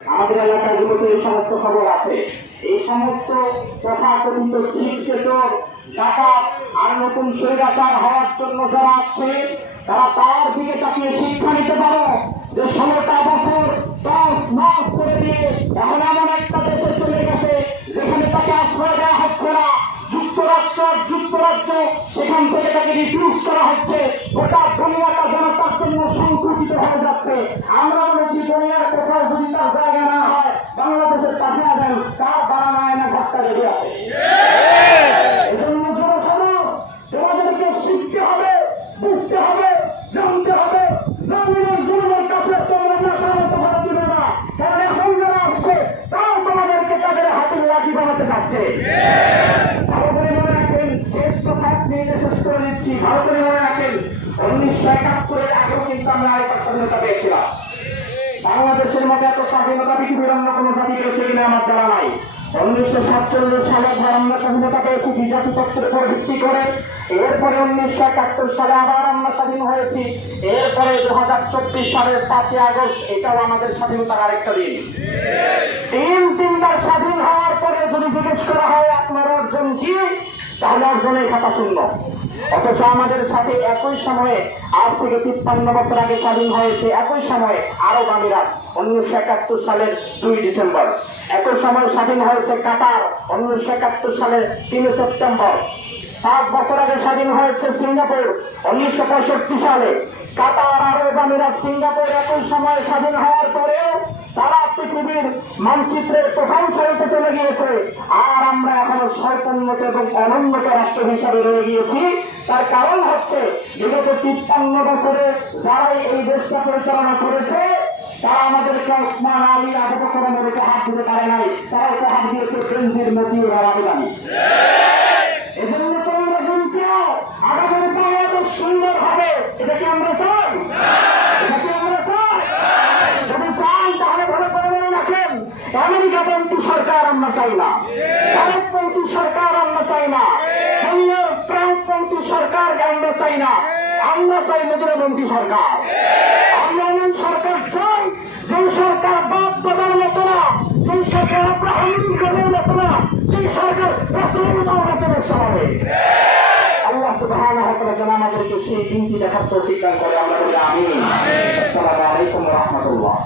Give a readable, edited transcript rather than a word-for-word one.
আমাদের এলাকাগুলোতে এই সমস্ত খবর আছে। এই সমস্ত তথাকথিত চিৎসেচক ডাকাত আর নতুন স্বৈরাচার হওয়ার জন্য যারা আসছে তারা তার দিকে তাকিয়ে শিক্ষা নিতে পারো যে 16টা বছর নাশ করে দিয়ে এখন এমন একটা দেশে চলে গেছে যেখানে তাকে আশ্রয় দেওয়া হচ্ছে না। যুক্তরাজ্য সেখান থেকে তাকে রিফিউজ করা হচ্ছে। গোটা দুনিয়াটা যেন তার জন্য সংকুচিত হয়ে যাচ্ছে। আমরা বলেছি দুনিয়ার কোথাও যদি তার জায়গা না হয় বাংলাদেশের কাছে আসেন, তার বানানো আয়না ঘরটা রেডি আছে। এজন্য জনসমাজ তোমাদেরকে শিখতে হবে, বুঝতে হবে, জানতে হবে। জমিনের জমিনের কাছে তোমরা না চালাতে পারা দিবে না, কারণ এখন যারা আসছে তারাও তোমাদেরকে তাদের হাতের লাঠি বানাতে চাচ্ছে। ভালো করে মনে রাখবেন, শেষ কথা শেষ করে দিচ্ছি। ভালো করে মনে রাখেন, 1971-এর আগেও কিন্তু আমরা আরেকটা স্বাধীনতা পেয়েছিলাম। বাংলাদেশের মতো এত স্বাধীনতা পৃথিবীর অন্য কোনো জাতি পেয়েছে কিনা আমার জানা নাই। 1947 সালে আমরা স্বাধীনতা পেয়েছি বিজাতি তত্ত্বের উপর ভিত্তি করে। এরপরে 1971 সালে আবার আমরা স্বাধীন হয়েছি। এরপরে 2024 সালের 5 আগস্ট, এটাও আমাদের স্বাধীনতার আরেকটা দিন। তিনবার স্বাধীন হওয়ার পরে যদি জিজ্ঞেস করা হয় আপনার অর্জন কি, তাহলে অর্জনের খাতা শূন্য। অথচ আমাদের সাথে একই সময়ে, আজ থেকে 53 বছর আগে স্বাধীন হয়েছে, একই সময়ে আরব আমিরাত 1971 সালের 2 ডিসেম্বর। একই সময় স্বাধীন হয়েছে কাতার 1971 সালের 3 সেপ্টেম্বর। 5 বছর আগে স্বাধীন হয়েছে সিঙ্গাপুর 1965 সালে। কাতার, আরব আমিরাত, সিঙ্গাপুর একই সময় স্বাধীন হওয়ার পরেও তারা পৃথিবীর মানচিত্রের প্রথম সারিতে চলে গিয়েছে। আর আমরা এখনো স্বল্পোন্নত এবং অনুন্নত রাষ্ট্র হিসাবে রয়ে গিয়েছি। তার কারণ হচ্ছে বিগত 53 বছরে যারাই এই দেশটা পরিচালনা করেছে তারা আমাদেরকে ওসমান আলী, আবু বকর ওমরের উপহার দিতে পারে নাই, তারা উপহার দিয়েছে বেনজির, মতিউর আর আমিরানি। এজন্য তোমরা শুনছো আগামী বাংলাদেশ সুন্দর হবে, এটা কি আমরা চাই? এটা কি আমরা চাই? যদি চাই তাহলে ভালো করে মনে রাখেন, আমেরিকাপন্থী সরকার আমরা চাই না, ভারতপন্থী সরকার আমরা চাই না, ফ্রান্সপন্থী সরকার আমরা চাই না। আমরা চাই মদিনাপন্থী সরকার। আমরা এমন সরকার চাই যে সরকার বাপ দাদার মতো না, যে সরকার আব্রাহাম লিঙ্কনের মতো না, যে সরকার রাসূলুল্লাহর মতো হবে। আল্লাহ সুবহানাহু ওয়া তাআলা যেন আমাদেরকে সেই দিনটি দেখার তৌফিক দান করে। আমরা বলি আমিন। আসসালামু আলাইকুম ওয়া রাহমাতুল্লাহ।